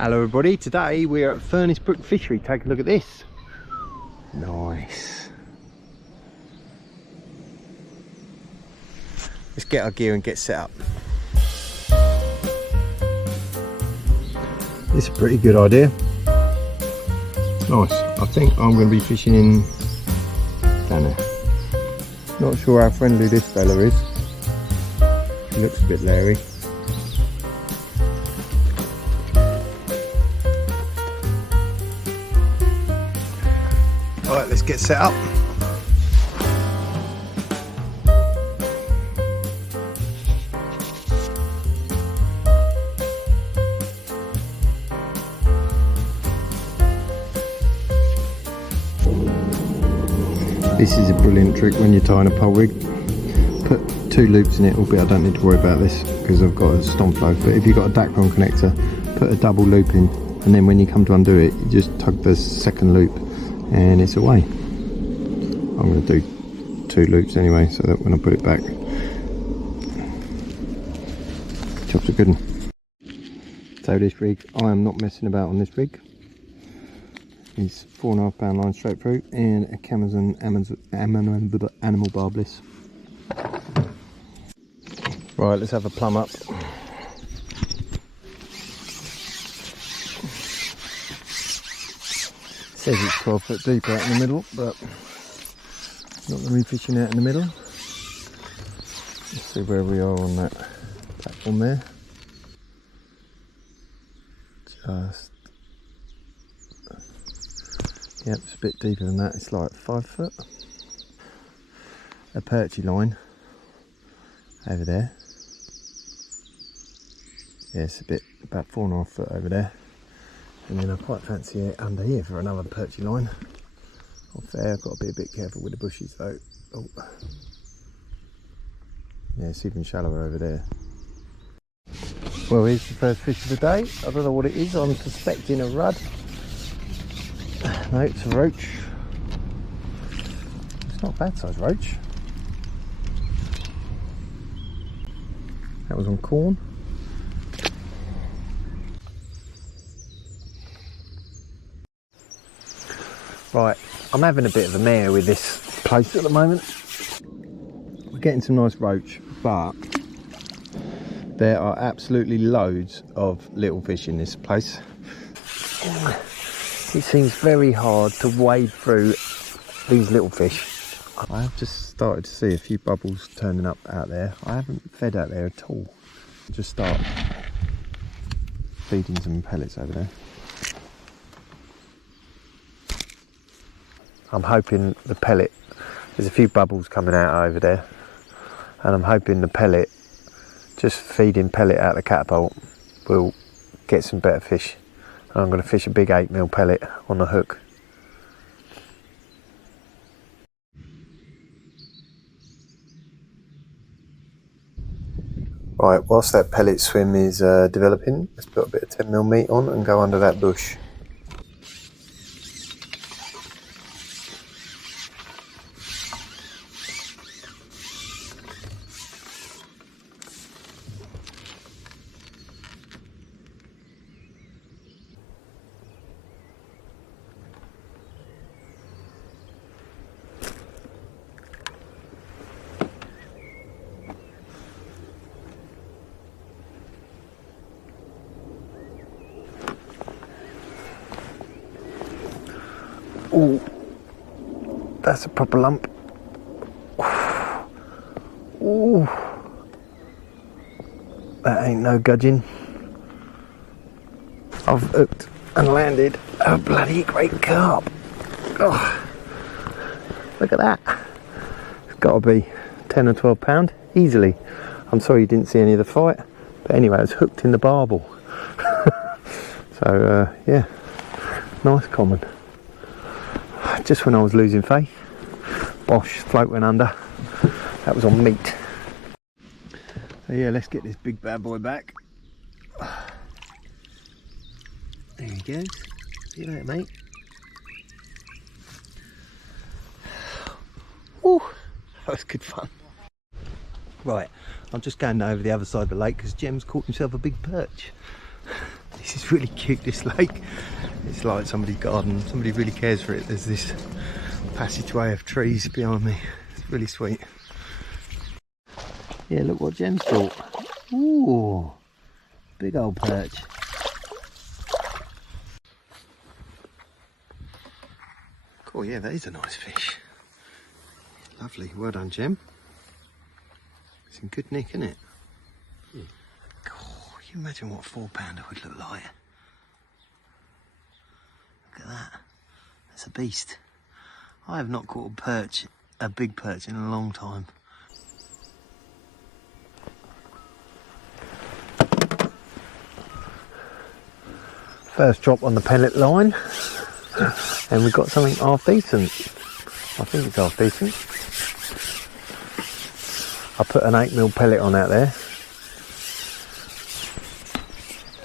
Hello everybody, today we're at Furnace Brook Fishery. Take a look at this. Nice. Let's get our gear and get set up. It's a pretty good idea. Nice. I think I'm going to be fishing in down there. Not sure how friendly this fella is. He looks a bit leery. Alright, let's get set up. This is a brilliant trick when you're tying a pole rig. Put 2 loops in it, albeit I don't need to worry about this because I've got a stomp flow, but if you've got a Dacron connector, put a double loop in, and then when you come to undo it, you just tug the second loop and it's away. I'm going to do 2 loops anyway, so that when I put it back, job's a good one. So this rig, I am not messing about on this rig. It's 4.5 pound line straight through and a Amazon animal barbless. Right, let's have a plumb up. Says it's 12 foot deep out in the middle, but not going to be fishing out in the middle. Let's see where we are on that platform there. Just, yep, it's a bit deeper than that. It's like 5 foot. A perchy line over there. Yeah, it's a bit about 4.5 foot over there. And then I quite fancy it under here for another perchy line. Not fair, I've got to be a bit careful with the bushes though. Oh. Yeah, it's even shallower over there. Well, here's the first fish of the day. I don't know what it is, I'm suspecting a rudd. No, it's a roach. It's not a bad size roach. That was on corn. Right, I'm having a bit of a mare with this place at the moment. We're getting some nice roach, but there are absolutely loads of little fish in this place. It seems very hard to wade through these little fish. I have just started to see a few bubbles turning up out there. I haven't fed out there at all. Just start feeding some pellets over there. I'm hoping the pellet, there's a few bubbles coming out over there, and I'm hoping the pellet, just feeding pellet out the catapult, will get some better fish. And I'm going to fish a big 8mm pellet on the hook. Right, whilst that pellet swim is developing, let's put a bit of 10mm meat on and go under that bush. Ooh, that's a proper lump. Ooh, that ain't no gudgeon. I've hooked and landed a bloody great carp. Oh, look at that. It's got to be 10 or 12 pound easily. I'm sorry you didn't see any of the fight, but anyway, it's hooked in the barbel. So yeah, nice common. Just when I was losing faith, bosh, float went under. That was on meat. So yeah, let's get this big bad boy back. There he goes. See that, mate? Woo, that was good fun. Right, I'm just going over the other side of the lake because Jems caught himself a big perch. This is really cute, this lake. It's like somebody's garden. Somebody really cares for it. There's this passageway of trees behind me. It's really sweet. Yeah, look what Jems brought. Ooh, big old perch. Oh yeah, that is a nice fish. Lovely, well done, Jem. It's in good nick, isn't it? Mm. Oh, can you imagine what a 4-pounder would look like? Look at that. That's a beast. I have not caught a big perch in a long time. First drop on the pellet line, and we've got something half decent. I think it's half decent. I put an 8mm pellet on out there.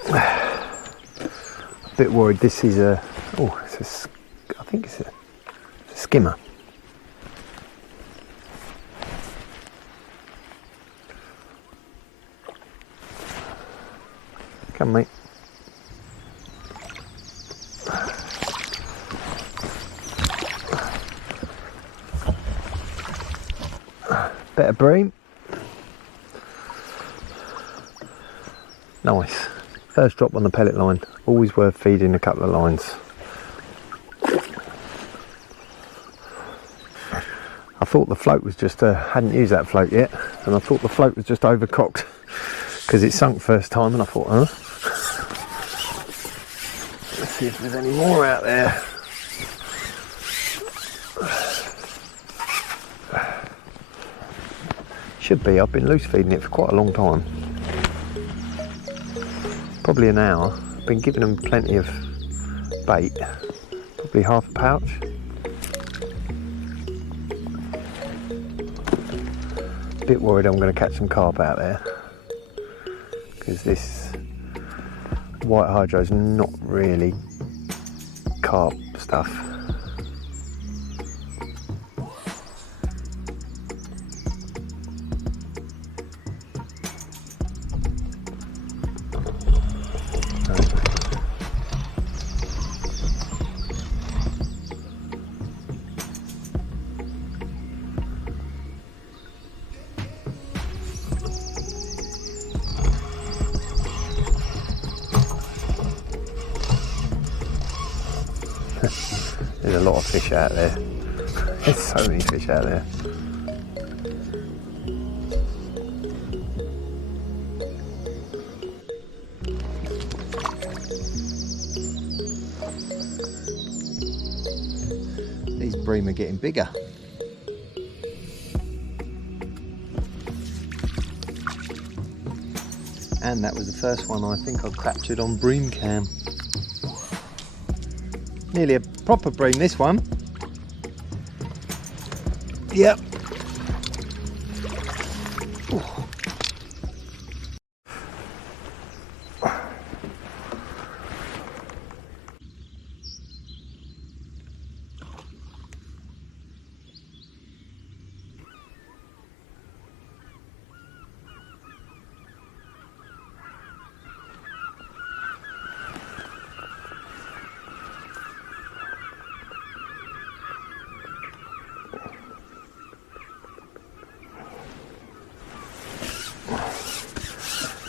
A bit worried this is a, I think it's a skimmer. Come mate. Bit of bream. Nice. First drop on the pellet line. Always worth feeding a couple of lines. I thought the float was just, hadn't used that float yet, and I thought the float was just overcocked because it sunk first time, and I thought, huh? Let's see if there's any more out there. Should be. I've been loose feeding it for quite a long time. Probably an hour. I've been giving them plenty of bait. Probably half a pouch. Bit worried I'm going to catch some carp out there, because this white hydro is not really carp stuff. There's a lot of fish out there. There's so many fish out there. These bream are getting bigger. And that was the first one I think I've captured on bream cam. Nearly a proper bream, this one. Yep. Ooh.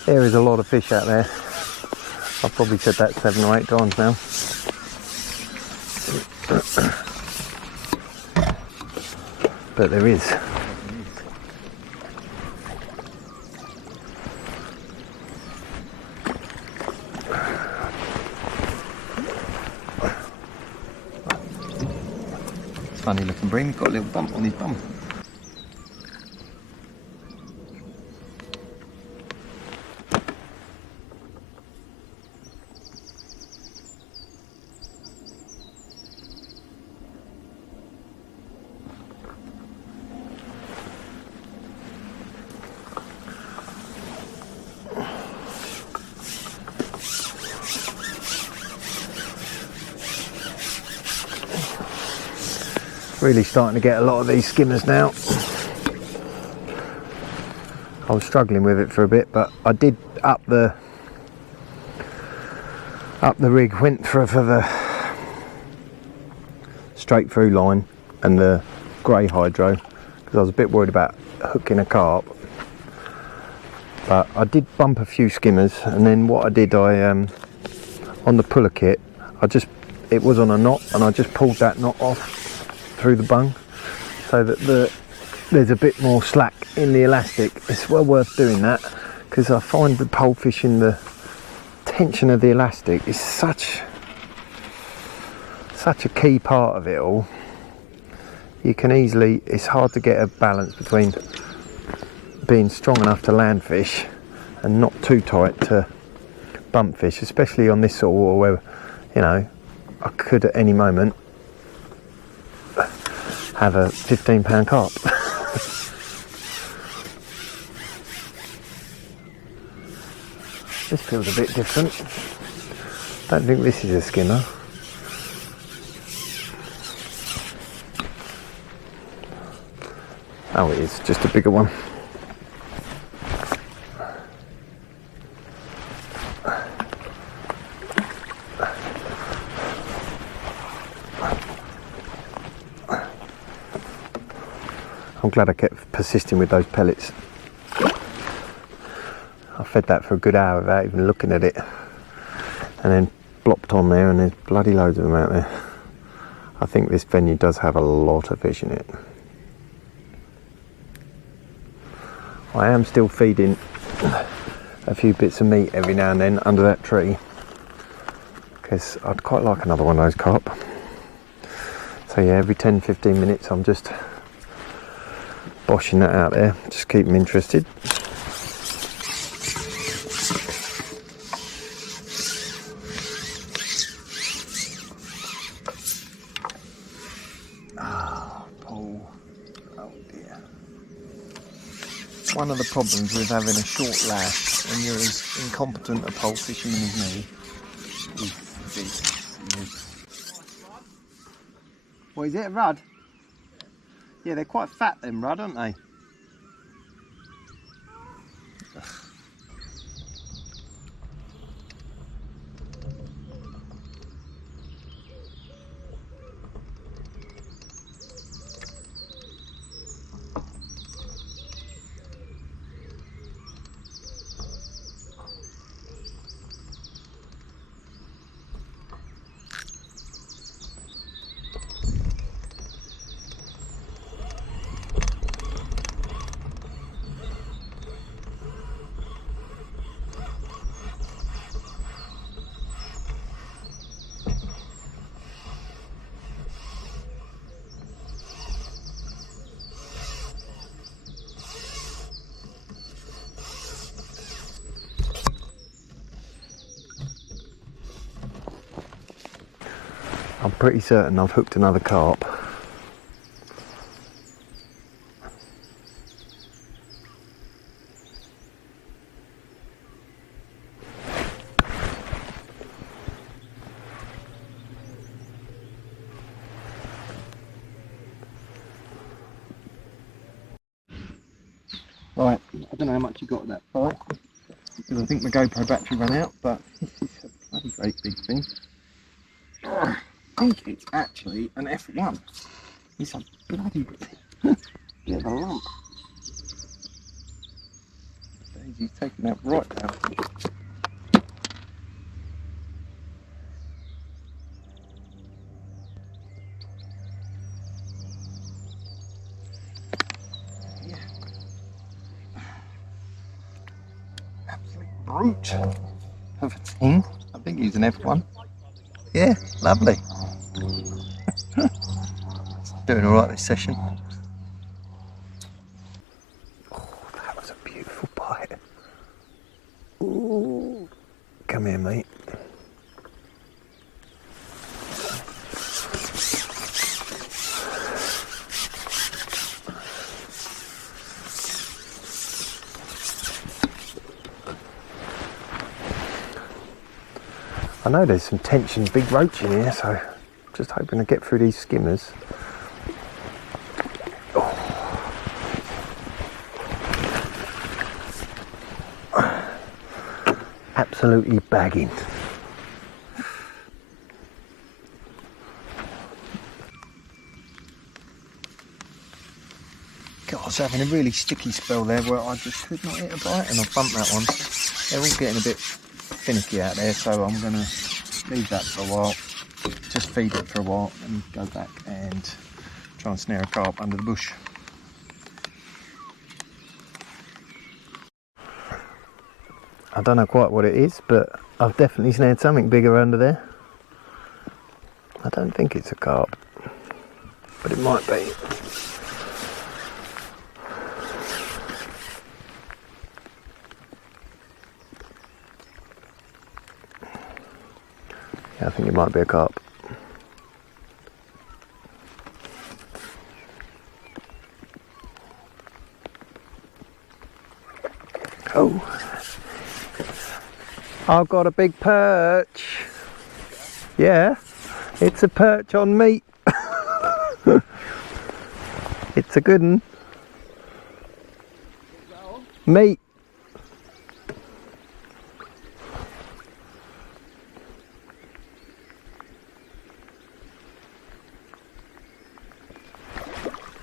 There is a lot of fish out there. I've probably said that 7 or 8 times now. But there is. It's funny looking bream, he's got a little bump on his bum. Really starting to get a lot of these skimmers now. I was struggling with it for a bit, but I did up the up the rig, went for the straight through line and the grey hydro, because I was a bit worried about hooking a carp. But I did bump a few skimmers, and then what I did, on the puller kit, it was on a knot, and I just pulled that knot off through the bung, so that there's a bit more slack in the elastic. It's well worth doing that, because I find with pole fishing, the tension of the elastic is such a key part of it all. You can easily, it's hard to get a balance between being strong enough to land fish and not too tight to bump fish, especially on this sort of water where, you know, I could at any moment have a 15-pound carp. This feels a bit different. Don't think this is a skimmer. Oh, it is just a bigger one. I'm glad I kept persisting with those pellets. I fed that for a good hour without even looking at it, and then blopped on there, and there's bloody loads of them out there. I think this venue does have a lot of fish in it. I am still feeding a few bits of meat every now and then under that tree, because I'd quite like another one of those carp. So yeah, every 10-15 minutes I'm just boshing that out there, just keep them interested. One of the problems with having a short lash when you're as incompetent a pole fisherman as me is this. What is it, a rudd? Yeah, they're quite fat, them rudd, aren't they? I'm pretty certain I've hooked another carp. Right, I don't know how much you got of that fight, because I think my GoPro battery ran out, but this is a bloody great big thing. I think it's actually an F1. It's a bloody bit of a lump. Daisy's taking that right down. Yeah. Absolute brute of a thing. I think he's an F1. Yeah, lovely. Doing alright this session. Oh, that was a beautiful bite. Ooh. Come here, mate. I know there's some tension, big roach in here, so just hoping to get through these skimmers. Oh. Absolutely bagging. I was having a really sticky spell there where I just could not hit a bite, and I bumped that one. They're all getting a bit finicky out there, so I'm going to leave that for a while, just feed it for a while and go back and try and snare a carp under the bush. I don't know quite what it is, but I've definitely snared something bigger under there. I don't think it's a carp, but it might be. Yeah, I think it might be a carp. Oh, I've got a big perch. Yeah, it's a perch on meat. It's a good one. Meat.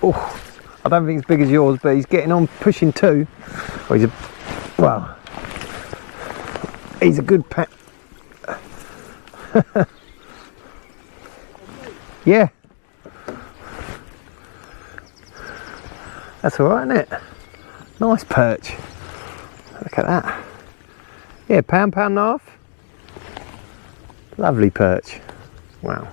Oh, I don't think it's big as yours, but he's getting on, pushing 2. Oh, he's a, well, he's a good pack. Yeah, that's all right, isn't it? Nice perch. Look at that. Yeah, pound and a half. Lovely perch. Wow.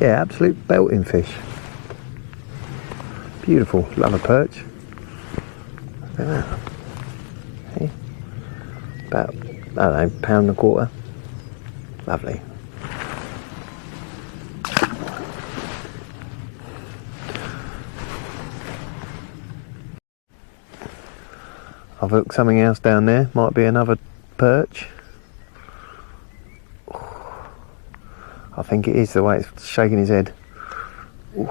Yeah, absolute belting fish. Beautiful. Love a perch. Look at that. Hey. About, I don't know, pound and a quarter. Lovely. I've hooked something else down there. Might be another perch. I think it is, the way it's shaking his head. Ooh.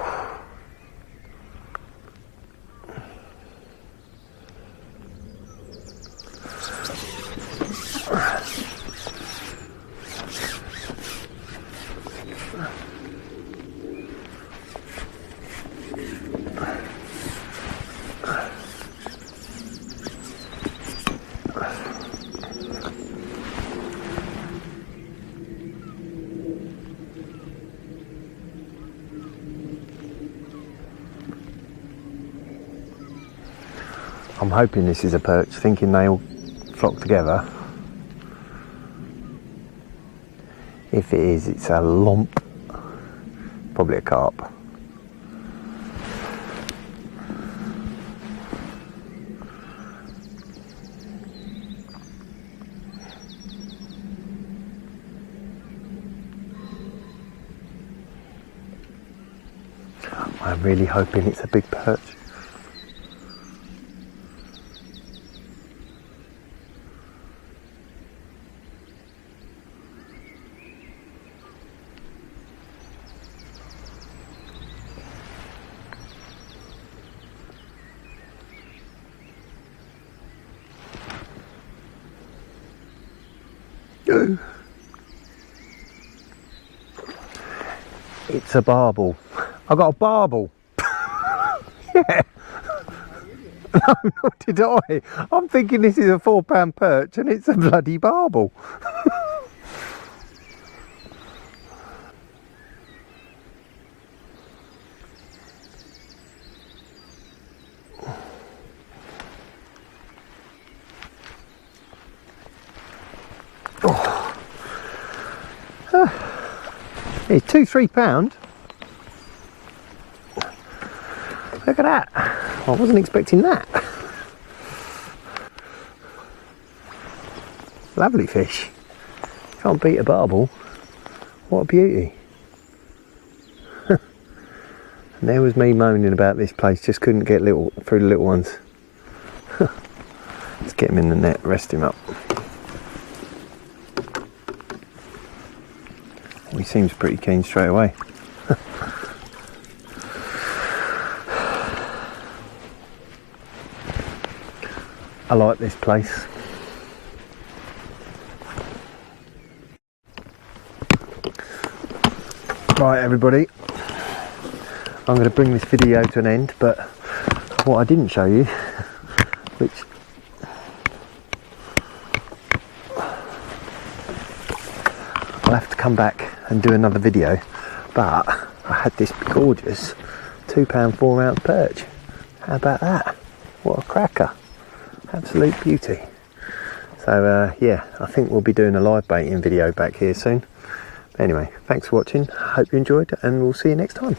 I'm hoping this is a perch, thinking they all flock together. If it is, it's a lump. Probably a carp. I'm really hoping it's a big perch. It's a barbel. I got a barbel. Yeah. No, nor did I. I'm thinking this is a £4 perch and it's a bloody barbel. Oh. It's £2–3. Look at that. I wasn't expecting that. Lovely fish. Can't beat a barbel. What a beauty. And there was me moaning about this place, just couldn't get through the little ones. Let's get him in the net, rest him up. He seems pretty keen straight away. I like this place. Right everybody, I'm going to bring this video to an end, but what I didn't show you, which I'll have to come back and do another video, but I had this gorgeous £2 4 ounce perch. How about that? What a cracker, absolute beauty. So yeah, I think we'll be doing a live baiting video back here soon. Anyway, thanks for watching, hope you enjoyed, and we'll see you next time.